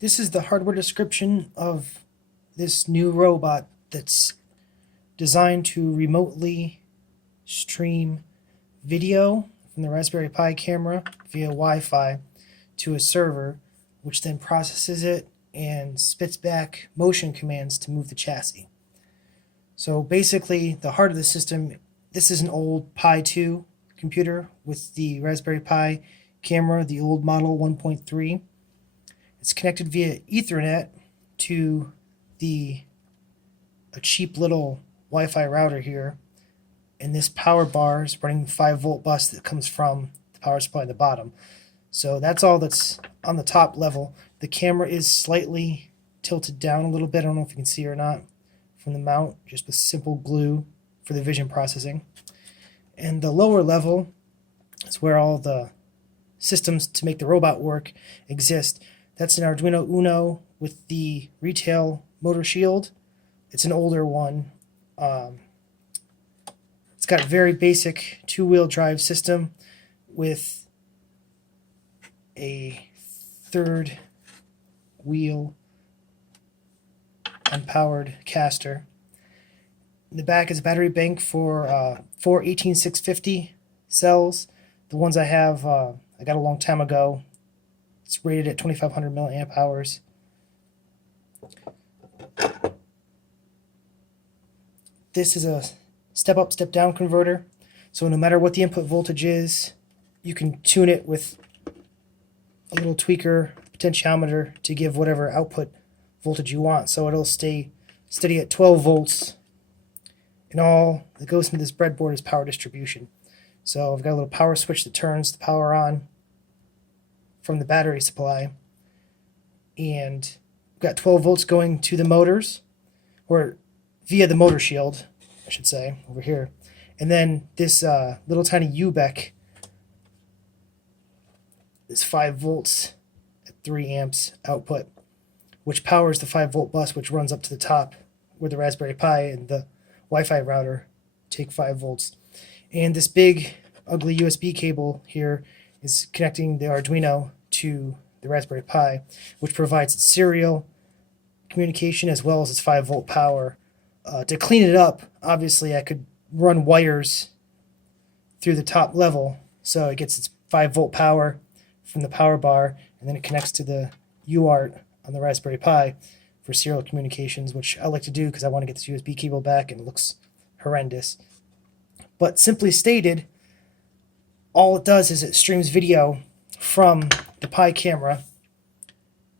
This is the hardware description of this new robot that's designed to remotely stream video from the Raspberry Pi camera via Wi-Fi to a server, which then processes it and spits back motion commands to move the chassis. So basically, the heart of the system, this is an old Pi 2 computer with the Raspberry Pi camera, the old model 1.3. It's connected via Ethernet to a cheap little Wi-Fi router here, and this power bar is running the 5-volt bus that comes from the power supply at the bottom. So that's all that's on the top level. The camera is slightly tilted down a little bit. I don't know if you can see or not from the mount, just with simple glue for the vision processing. And the lower level is where all the systems to make the robot work exist. That's an Arduino Uno with the retail motor shield. It's an older one. It's got a very basic two-wheel drive system with a third wheel unpowered caster. In the back is a battery bank for 4 18650 cells. The ones I have, I got a long time ago. It's rated at 2500 milliamp hours. This is a step-up, step-down converter. So no matter what the input voltage is, you can tune it with a little tweaker, potentiometer, to give whatever output voltage you want. So it'll stay steady at 12 volts. And all that goes into this breadboard is power distribution. So I've got a little power switch that turns the power on from the battery supply. And we've got 12 volts going to the motors, or via the motor shield, I should say, over here. And then this little tiny UBEC is 5 volts at 3 amps output, which powers the 5-volt bus, which runs up to the top where the Raspberry Pi and the Wi-Fi router take 5 volts. And this big, ugly USB cable here is connecting the Arduino to the Raspberry Pi, which provides its serial communication as well as its 5-volt power. To clean it up, obviously I could run wires through the top level, so it gets its 5-volt power from the power bar, and then it connects to the UART on the Raspberry Pi for serial communications, which I like to do because I want to get this USB cable back, and it looks horrendous. But simply stated, all it does is it streams video from the Pi camera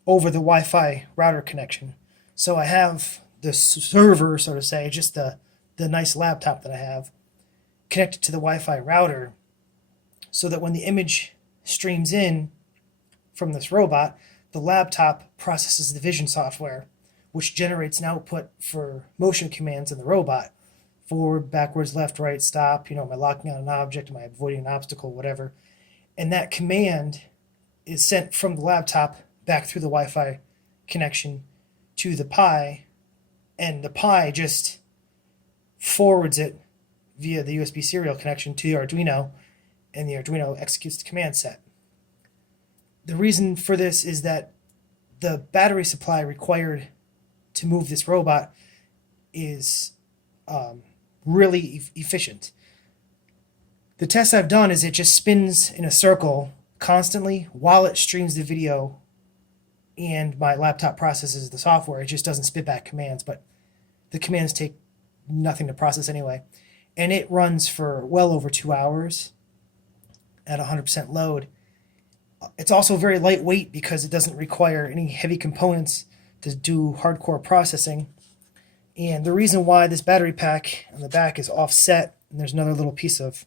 over the Wi-Fi router connection. So I have the server, so to say, just the nice laptop that I have, connected to the Wi-Fi router, so that when the image streams in from this robot, the laptop processes the vision software, which generates an output for motion commands in the robot. Forward, backwards, left, right, stop, am I locking on an object, am I avoiding an obstacle, whatever. And that command is sent from the laptop back through the Wi-Fi connection to the Pi, and the Pi just forwards it via the USB serial connection to the Arduino, and the Arduino executes the command set. The reason for this is that the battery supply required to move this robot is really efficient. The test I've done is it just spins in a circle constantly while it streams the video, and my laptop processes the software. It just doesn't spit back commands, but the commands take nothing to process anyway. And it runs for well over 2 hours at 100% load. It's also very lightweight because it doesn't require any heavy components to do hardcore processing. And the reason why this battery pack on the back is offset, and there's another little piece of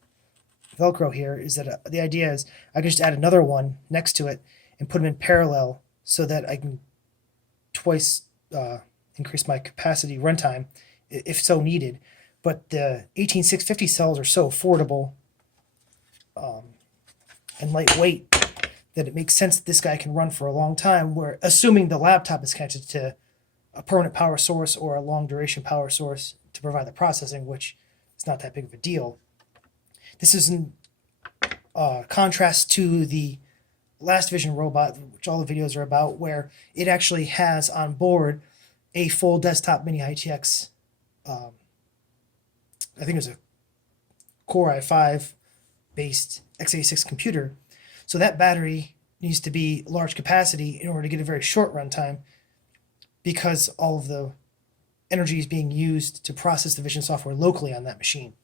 Velcro here, is that the idea is I can just add another one next to it and put them in parallel so that I can twice increase my capacity runtime if so needed. But the 18650 cells are so affordable and lightweight that it makes sense that this guy can run for a long time, where assuming the laptop is connected to a permanent power source or a long duration power source to provide the processing, which is not that big of a deal. This is in contrast to the last Vision robot, which all the videos are about, where it actually has on board a full desktop mini ITX. I think it was a Core i5 based x86 computer. So that battery needs to be large capacity in order to get a very short runtime, because all of the energy is being used to process the Vision software locally on that machine,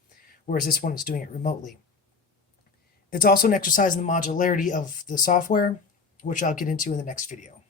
whereas this one is doing it remotely. It's also an exercise in the modularity of the software, which I'll get into in the next video.